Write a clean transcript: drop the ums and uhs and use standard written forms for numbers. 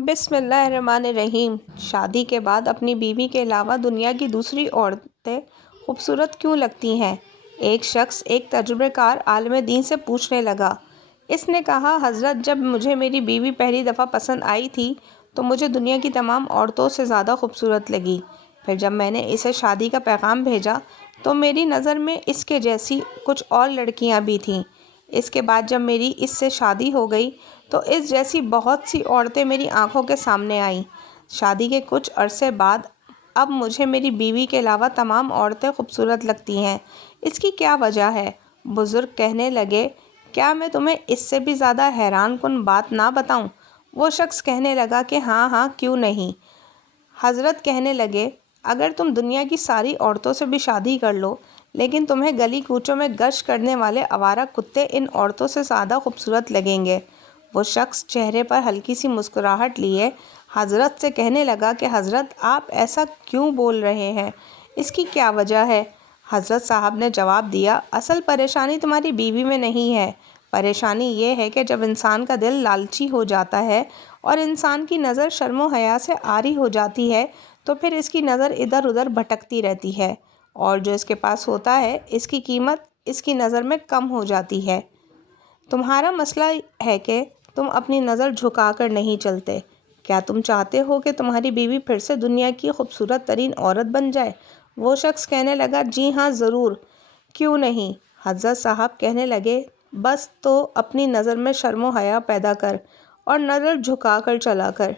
बिस्मिल्लाहिर्रहमानिर्रहीम। शादी के बाद अपनी बीवी के अलावा दुनिया की दूसरी औरतें खूबसूरत क्यों लगती हैं? एक शख्स एक तजुर्बेकार आलिम दीन से पूछने लगा। इसने कहा, हज़रत, जब मुझे मेरी बीवी पहली दफ़ा पसंद आई थी तो मुझे दुनिया की तमाम औरतों से ज़्यादा खूबसूरत लगी। फिर जब मैंने इसे शादी का पैगाम भेजा तो मेरी नज़र में इसके जैसी कुछ और लड़कियां भी थीं। इसके बाद जब मेरी इससे शादी हो गई तो इस जैसी बहुत सी औरतें मेरी आंखों के सामने आईं। शादी के कुछ अरसे बाद अब मुझे मेरी बीवी के अलावा तमाम औरतें खूबसूरत लगती हैं। इसकी क्या वजह है? बुज़ुर्ग कहने लगे, क्या मैं तुम्हें इससे भी ज़्यादा हैरान कुन बात ना बताऊं? वो शख्स कहने लगा कि हाँ हाँ, क्यों नहीं। हज़रत कहने लगे, अगर तुम दुनिया की सारी औरतों से भी शादी कर लो लेकिन तुम्हें गली कूचों में गश्त करने वाले आवारा कुत्ते इन औरतों से ज़्यादा खूबसूरत लगेंगे। वो शख्स चेहरे पर हल्की सी मुस्कुराहट लिए हज़रत से कहने लगा कि हज़रत, आप ऐसा क्यों बोल रहे हैं? इसकी क्या वजह है? हज़रत साहब ने जवाब दिया, असल परेशानी तुम्हारी बीवी में नहीं है। परेशानी ये है कि जब इंसान का दिल लालची हो जाता है और इंसान की नज़र शर्मो हया से आरी हो जाती है तो फिर इसकी नज़र इधर उधर भटकती रहती है और जो इसके पास होता है इसकी कीमत इसकी नज़र में कम हो जाती है। तुम्हारा मसला है कि तुम अपनी नज़र झुकाकर नहीं चलते। क्या तुम चाहते हो कि तुम्हारी बीवी फिर से दुनिया की खूबसूरत तरीन औरत बन जाए? वो शख्स कहने लगा, जी हाँ, ज़रूर, क्यों नहीं। हज़रत साहब कहने लगे, बस तो अपनी नज़र में शर्मो हया पैदा कर और नज़र झुका कर चला कर।